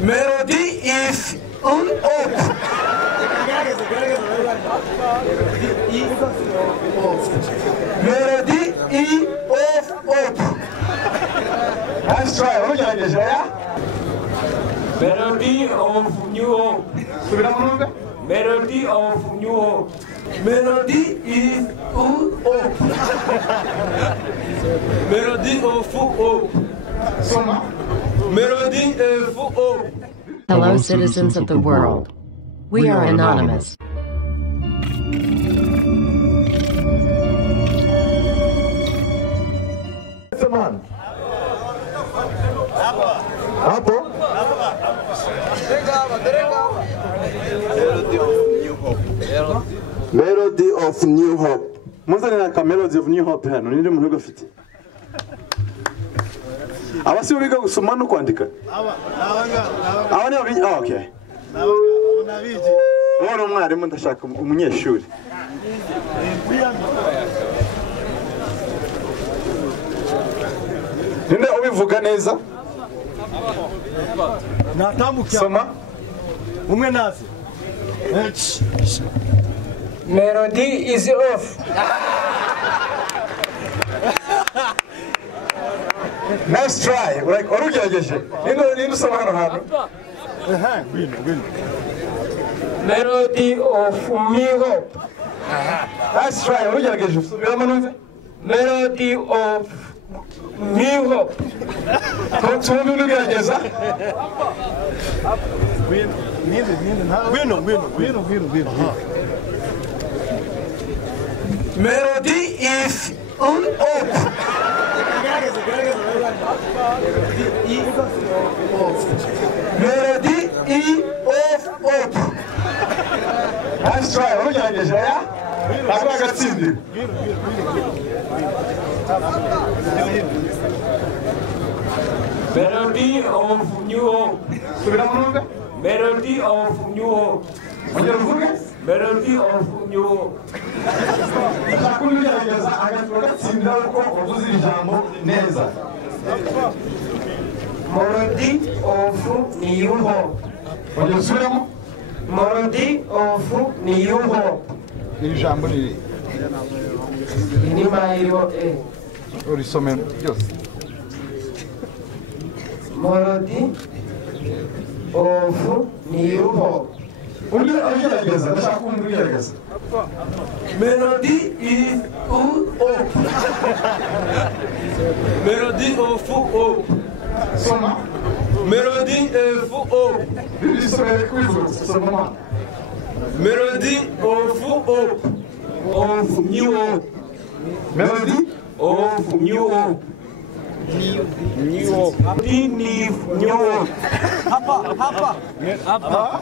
Melody is on hope. Melody is of hope. Let's try. Melody of New Hope. Melody of New Hope. Melody is on hope. Melody of Hope. Melody of Hope. Hello, citizens of the world. We are anonymous. Come on. Hapo? Melody of New Hope. Muzana ka Melody of New Hope hano ninde muntu gafite. Abasi biga gusoma no kwandika. Aba ni okay. Wari umwarimu ndashaka umunyeshuri. Ninde ubivuga neza? Natambukia. Soma. Umwe nazi. Melody is off. Nice try. Like orugerageje. Ninde usoma hano hano? Win. Melody of New Hope. Nice try. Orugerageje. Subiramo numve. Melody of New Hope. Tumve ugerageza. Win. Melody is on hope. Melody is of hope. Nice try. Orugerageje ya? Ntabwo agatsindira. Melody of New Hope. Subiramo numve. Melody of New Hope. Ongera uvuge. Melody of New Hope. Kugerageza agatsindira uko uvuze ijambo neza. Melody of New Hope. Ongera usubiramo. Melody of New Hope. Iri jambo ni Inyuma iriho urisome byose. Melody of New Hope. Ugerageza ndashaka ugerageza. Melody is on hope. Melody of Hope. Soma. Melody of Hope. Bisomere kwizo. Soma. Melody of Hope. Of New Hope. Melody Of New Hope. New Hope. New Hope. Hapa.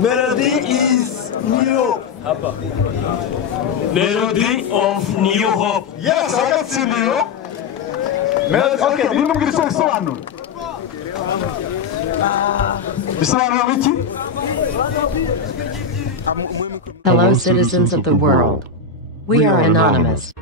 Melody is new. Melody of New Hope. Yes, agatsindiro. Melody, okay, nimba mbwira isobanuro. Bisobanura biki? Hello, citizens of the world. We are anonymous.